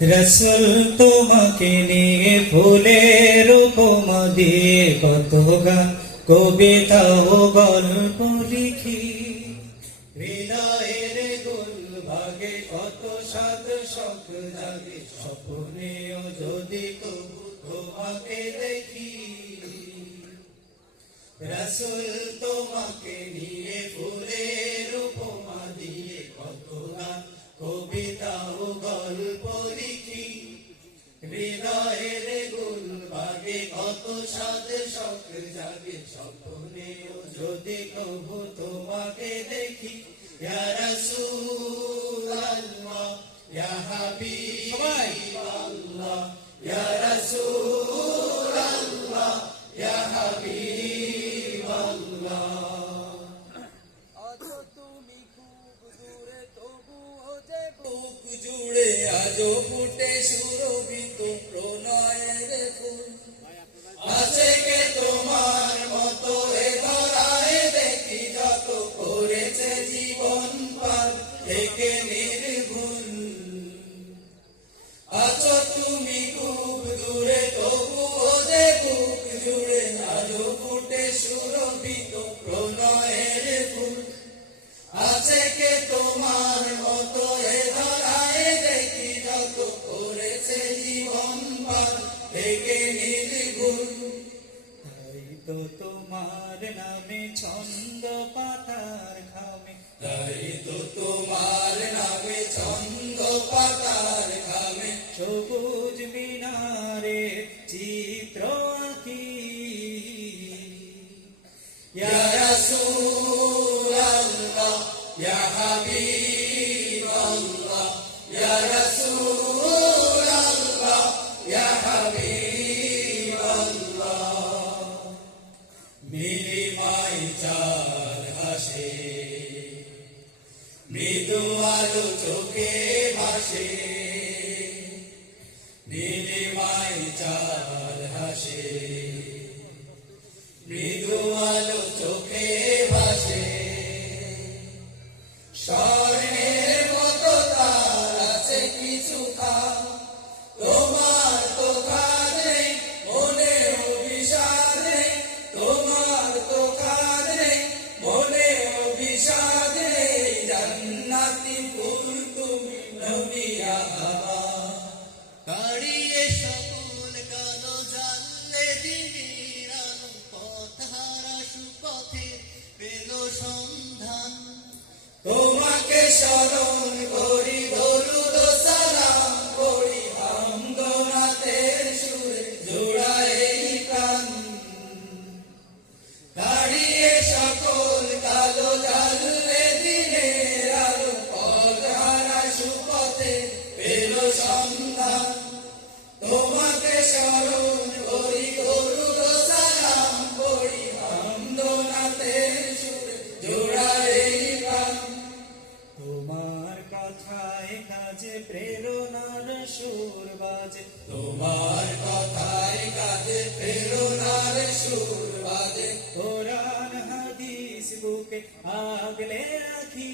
রসুল তোমাকে নিয়ে ফুলের উপমা দিয়ে কত গান কবিতা ও গল্প লিখি, হৃদয়ের গোল ভাগে কত সাদ শখ জাগে, স্বপ্নেও যদি তবু তোমাকে দেখি। রসুল তোমাকে নিয়ে ফুলের উপমা দিয়ে কত গান কবিতা ও গল্প লিখি, হৃদয়ের গোল ভাগে কত সাদ শখ জাগে, স্বপ্নেও যদি কবু তোমাকে দেখি। ইয়া রাসূলুল্লাহ ইয়া হাবিবাল্লাহ, ইয়া রাসূলুল্লাহ ইয়া হাবিবাল্লাহ। আছো তুমি খুব দূরে তবুও যে বুক জুড়ে আজও ফুটে সুরভিত প্রণয়ের ফুল, আছে কে তোমার মতো এ ধরায় দেখি, যত করেছে জীবন পার থেকে নির্ভুল। আছো তুমি খুব দূরে তবুও যে বুক জুড়ে আজও ফুটে সুরভিত প্রণয়ের ফুল, আছে কে তোমার মতো এ ধরায় দেখি, যত করেছে জীবন পার থেকে নির্ভুল। তাই তো তোমার নামে ছন্দ পাতার খামে, তাই তো তোমার নামে ছন্দ পাতার খামে, সবুজ মিনারে চিত্র আঁকি। ইয়া রাসূলুল্লাহ ইয়া হাবিবাল্লাহ, ইয়া রাসূলুল্লাহ ইয়া হাবিবাল্লাহ। নীলিমায় চাঁদ হাসে, মৃদু আলো চোখে ভাসে, নীলিমায় চাঁদ হাসে, মৃদু আলো চোখে ভাসে। স্বর্ণের মতো তার আছে কিছু খাম, তোমার তো খাদ নেই মনে অভিষাদ নেই, তোমার তো খাদ নেই মনে অভিষাদ নেই। জান্নাতি ফুল তুমি নবী আমার, দাঁড়িয়ে সকল কালো জানলে দিনের আলো, পথ হারা সুপথে পেল সন্ধান। তোমাকে স্মরণ করি দরুদ সালাম করি, হামদ নাতের সুরে জোড়ায় এই প্রাণ। দাঁড়িয়ে সকল কালো জানলে দিনের আলো, পথ হারা সুপথে পেল সন্ধান। তোমাকে স্মরণ করি দরুদ সালাম করি, হামদ নাতের সুরে জোড়ায় এই প্রাণ। তোমার কথায় কাজে প্রেরণার সুর বাজে, তোমার কথায় কাজে প্রেরণার সুর বাজে। কোরআন হাদিস বুকে আগলে রাখি।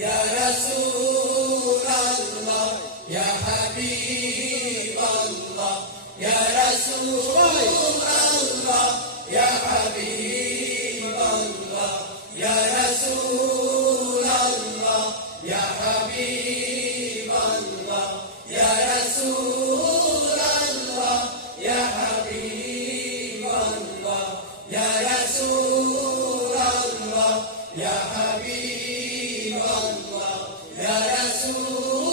ইয়া রাসূলুল্লাহ ইয়া হাবিবাল্লাহ, ইয়া রাসূলুল্লাহ ইয়া হাবিবাল্লাহ, ইয়া রাসূলুল্লাহ ইয়া হাবিবাল্লাহ, ইয়া রাসূলুল্লাহ ইয়া হাবিবাল্লাহ, ইয়া রাসূলুল্লাহ ইয়া হাবিবাল্লাহ, ইয়া রাসূল